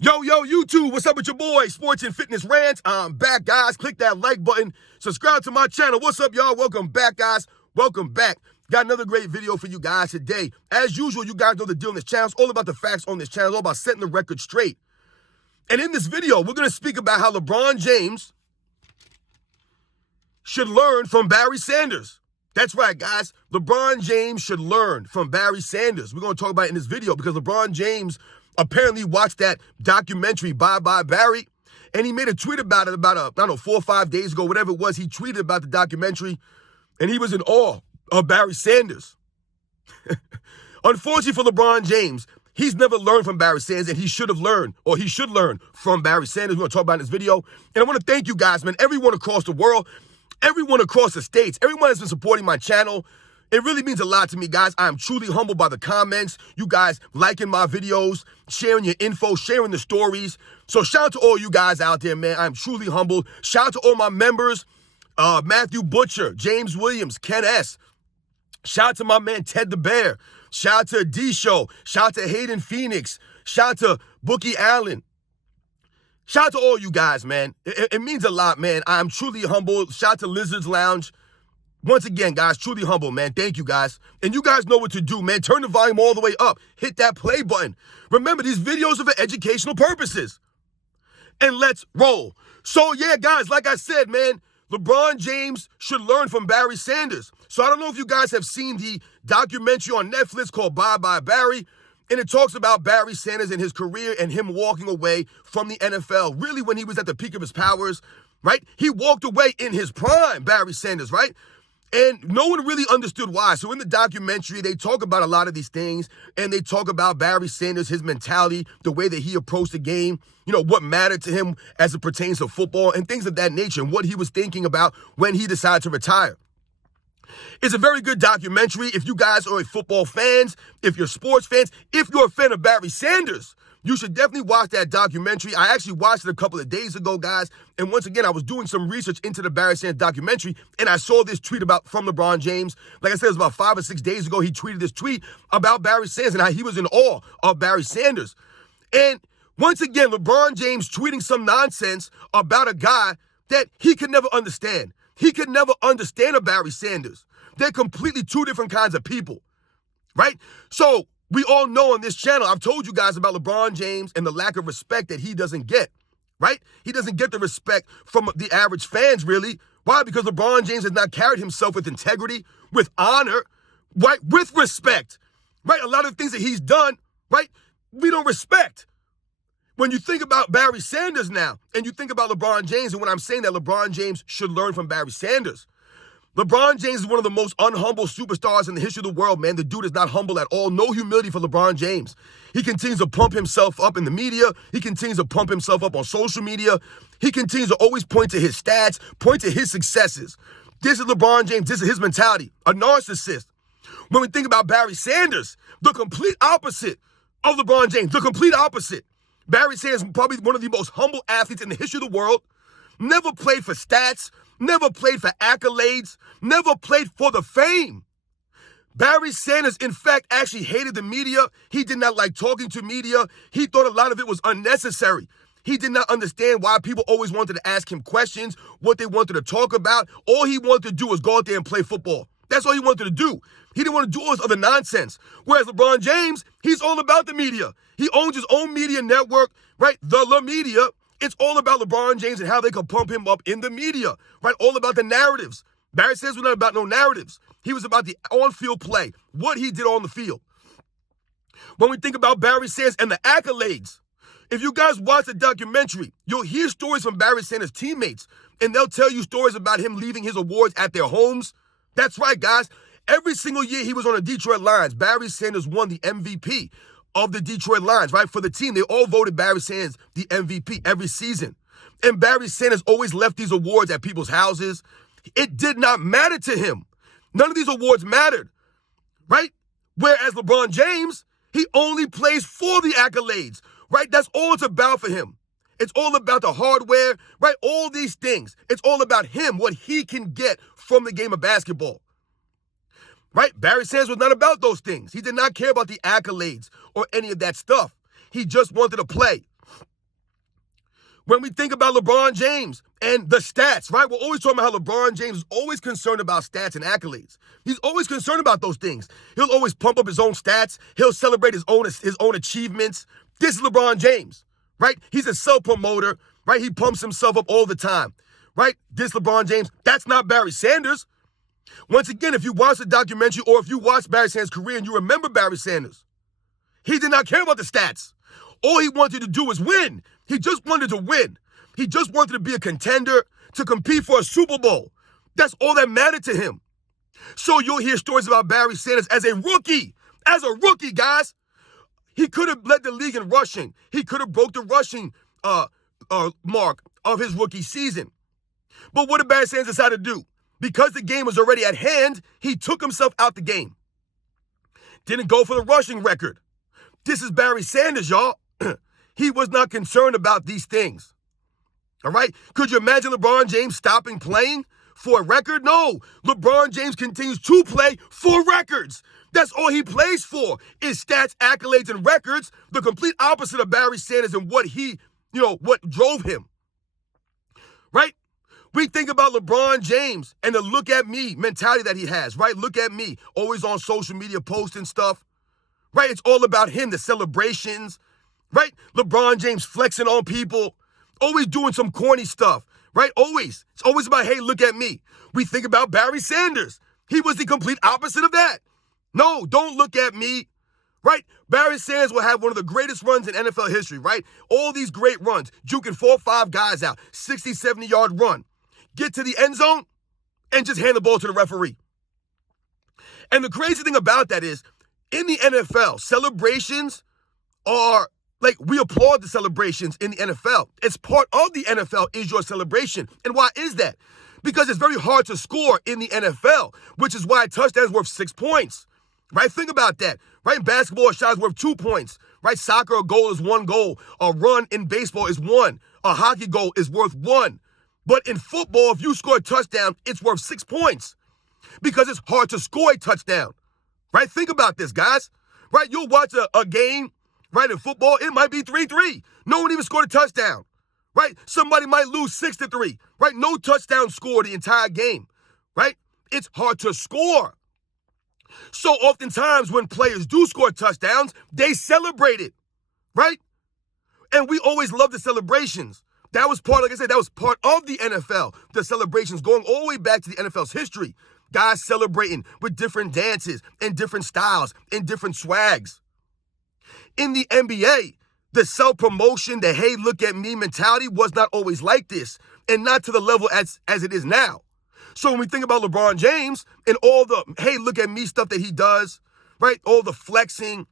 Yo, YouTube, what's up with your boy? Sports and Fitness Rants. I'm back, guys. Click that like button. Subscribe to my channel. What's up, y'all? Welcome back, guys. Welcome back. Got another great video for you guys today. As usual, you guys know the deal on this channel. It's all about the facts on this channel. It's all about setting the record straight. And in this video, we're going to speak about how LeBron James should learn from Barry Sanders. That's right, guys. LeBron James should learn from Barry Sanders. We're going to talk about it in this video because LeBron James apparently watched that documentary, Bye Bye Barry, and he made a tweet about it about, I don't know, 4 or 5 days ago, whatever it was. He tweeted about the documentary, and he was in awe of Barry Sanders. Unfortunately for LeBron James, he's never learned from Barry Sanders, and he should have learned, or he should learn from Barry Sanders. We're going to talk about it in this video. And I want to thank you guys, man, everyone across the world, everyone across the states, everyone has been supporting my channel. It really means a lot to me, guys. I am truly humbled by the comments, you guys liking my videos, sharing your info, sharing the stories. So shout out to all you guys out there, man. I'm truly humbled. Shout out to all my members, Matthew Butcher, James Williams, Ken S. Shout out to my man, Ted the Bear. Shout out to D-Show. Shout out to Hayden Phoenix. Shout out to Bookie Allen. Shout out to all you guys, man. It means a lot, man. I'm truly humbled. Shout out to Lizards Lounge. Once again, guys, truly humble, man. Thank you, guys. And you guys know what to do, man. Turn the volume all the way up. Hit that play button. Remember, these videos are for educational purposes. And let's roll. So, yeah, guys, like I said, man, LeBron James should learn from Barry Sanders. So I don't know if you guys have seen the documentary on Netflix called Bye Bye Barry. And it talks about Barry Sanders and his career and him walking away from the NFL, really when he was at the peak of his powers, right? He walked away in his prime, Barry Sanders, right? And no one really understood why. So in the documentary, they talk about a lot of these things, and they talk about Barry Sanders, his mentality, the way that he approached the game, you know, what mattered to him as it pertains to football and things of that nature, and what he was thinking about when he decided to retire. It's a very good documentary. If you guys are football fans, if you're sports fans, if you're a fan of Barry Sanders, you should definitely watch that documentary. I actually watched it a couple of days ago, guys. And once again, I was doing some research into the Barry Sanders documentary, and I saw this tweet from LeBron James. Like I said, it was about 5 or 6 days ago. He tweeted this tweet about Barry Sanders and how he was in awe of Barry Sanders. And once again, LeBron James tweeting some nonsense about a guy that he could never understand. He could never understand a Barry Sanders. They're completely two different kinds of people, right? So we all know on this channel, I've told you guys about LeBron James and the lack of respect that he doesn't get, right? He doesn't get the respect from the average fans, really. Why? Because LeBron James has not carried himself with integrity, with honor, right? With respect, right? A lot of things that he's done, right? We don't respect. When you think about Barry Sanders now, and you think about LeBron James, and when I'm saying that LeBron James should learn from Barry Sanders, LeBron James is one of the most unhumble superstars in the history of the world, man. The dude is not humble at all. No humility for LeBron James. He continues to pump himself up in the media. He continues to pump himself up on social media. He continues to always point to his stats, point to his successes. This is LeBron James. This is his mentality, a narcissist. When we think about Barry Sanders, the complete opposite of LeBron James, the complete opposite. Barry Sanders is probably one of the most humble athletes in the history of the world. Never played for stats, never played for accolades, never played for the fame. Barry Sanders, in fact, actually hated the media. He did not like talking to media. He thought a lot of it was unnecessary. He did not understand why people always wanted to ask him questions, what they wanted to talk about. All he wanted to do was go out there and play football. That's all he wanted to do. He didn't want to do all this other nonsense. Whereas LeBron James, he's all about the media. He owns his own media network, right? The La Media. It's all about LeBron James and how they could pump him up in the media, right? All about the narratives. Barry Sanders was not about no narratives. He was about the on-field play, what he did on the field. When we think about Barry Sanders and the accolades, if you guys watch the documentary, you'll hear stories from Barry Sanders' teammates, and they'll tell you stories about him leaving his awards at their homes. That's right, guys. Every single year he was on the Detroit Lions, Barry Sanders won the MVP of the Detroit Lions, right? For the team, they all voted Barry Sanders the MVP every season. And Barry Sanders always left these awards at people's houses. It did not matter to him. None of these awards mattered, right? Whereas LeBron James, he only plays for the accolades, right? That's all it's about for him. It's all about the hardware, right? All these things. It's all about him, what he can get from the game of basketball. Right? Barry Sanders was not about those things. He did not care about the accolades or any of that stuff. He just wanted to play. When we think about LeBron James and the stats, right? We're always talking about how LeBron James is always concerned about stats and accolades. He's always concerned about those things. He'll always pump up his own stats. He'll celebrate his own achievements. This is LeBron James, right? He's a self-promoter, right? He pumps himself up all the time, right? This LeBron James. That's not Barry Sanders. Once again, if you watch the documentary or if you watch Barry Sanders' career and you remember Barry Sanders, he did not care about the stats. All he wanted to do was win. He just wanted to win. He just wanted to be a contender, to compete for a Super Bowl. That's all that mattered to him. So you'll hear stories about Barry Sanders as a rookie. As a rookie, guys. He could have led the league in rushing. He could have broke the rushing mark of his rookie season. But what did Barry Sanders decide to do? Because the game was already at hand, he took himself out the game. Didn't go for the rushing record. This is Barry Sanders, y'all. He was not concerned about these things. All right? Could you imagine LeBron James stopping playing for a record? No. LeBron James continues to play for records. That's all he plays for is stats, accolades, and records. The complete opposite of Barry Sanders and what what drove him. Right? We think about LeBron James and the look at me mentality that he has, right? Look at me, always on social media posting stuff, right? It's all about him, the celebrations, right? LeBron James flexing on people, always doing some corny stuff, right? Always. It's always about, hey, look at me. We think about Barry Sanders. He was the complete opposite of that. No, don't look at me, right? Barry Sanders will have one of the greatest runs in NFL history, right? All these great runs, juking 4 or 5 guys out, 60, 70-yard run. Get to the end zone and just hand the ball to the referee. And the crazy thing about that is, in the NFL, celebrations are, we applaud the celebrations in the NFL. It's part of the NFL is your celebration. And why is that? Because it's very hard to score in the NFL, which is why a touchdown is worth 6 points. Right? Think about that. Right? Basketball, a shot is worth 2 points. Right? Soccer, a goal is 1 goal. A run in baseball is 1. A hockey goal is worth 1. But in football, if you score a touchdown, it's worth 6 points because it's hard to score a touchdown, right? Think about this, guys, right? You'll watch a game, right, in football. It might be 3-3. No one even scored a touchdown, right? Somebody might lose 6-3, right? No touchdown scored the entire game, right? It's hard to score. So oftentimes when players do score touchdowns, they celebrate it, right? And we always love the celebrations. That was part, like I said, that was part of the NFL. The celebrations going all the way back to the NFL's history. Guys celebrating with different dances and different styles and different swags. In the NBA, the self-promotion, the hey, look at me mentality was not always like this and not to the level as it is now. So when we think about LeBron James and all the hey, look at me stuff that he does, right? All the flexing,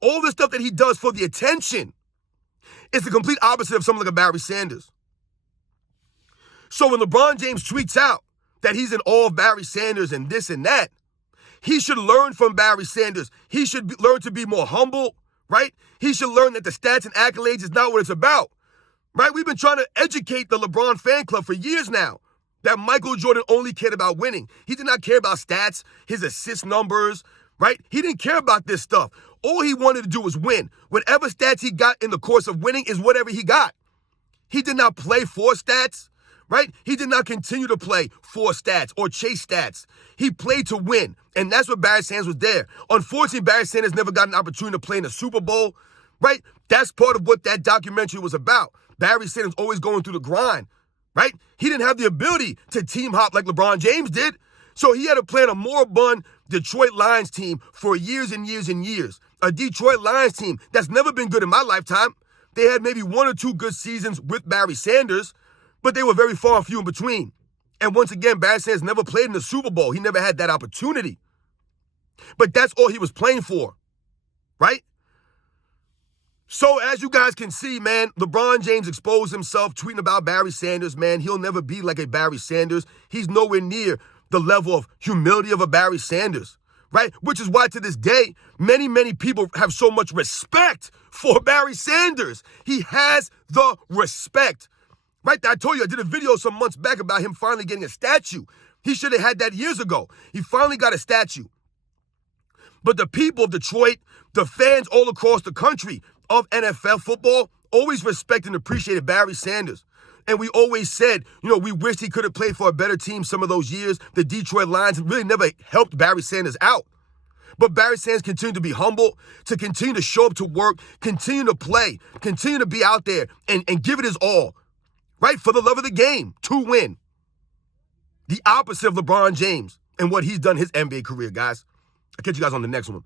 all the stuff that he does for the attention, it's the complete opposite of someone like a Barry Sanders. So when LeBron James tweets out that he's in awe of Barry Sanders and this and that, he should learn from Barry Sanders. He should learn to be more humble, right? He should learn that the stats and accolades is not what it's about, right? We've been trying to educate the LeBron fan club for years now that Michael Jordan only cared about winning. He did not care about stats, his assist numbers, right? He didn't care about this stuff. All he wanted to do was win. Whatever stats he got in the course of winning is whatever he got. He did not play for stats, right? He did not continue to play for stats or chase stats. He played to win, and that's what Barry Sanders was there. Unfortunately, Barry Sanders never got an opportunity to play in the Super Bowl, right? That's part of what that documentary was about. Barry Sanders always going through the grind, right? He didn't have the ability to team hop like LeBron James did, so he had to play on a moribund Detroit Lions team for years and years and years. A Detroit Lions team that's never been good in my lifetime. They had maybe 1 or 2 good seasons with Barry Sanders, but they were very far and few in between. And once again, Barry Sanders never played in the Super Bowl. He never had that opportunity. But that's all he was playing for, right? So as you guys can see, man, LeBron James exposed himself tweeting about Barry Sanders, man. He'll never be like a Barry Sanders. He's nowhere near the level of humility of a Barry Sanders, right? Which is why to this day, many, many people have so much respect for Barry Sanders. He has the respect, right? I told you, I did a video some months back about him finally getting a statue. He should have had that years ago. He finally got a statue. But the people of Detroit, the fans all across the country of NFL football, always respected and appreciated Barry Sanders. And we always said, we wished he could have played for a better team some of those years. The Detroit Lions really never helped Barry Sanders out. But Barry Sanders continued to be humble, to continue to show up to work, continue to play, continue to be out there and give it his all, right? For the love of the game, to win. The opposite of LeBron James and what he's done his NBA career, guys. I'll catch you guys on the next one.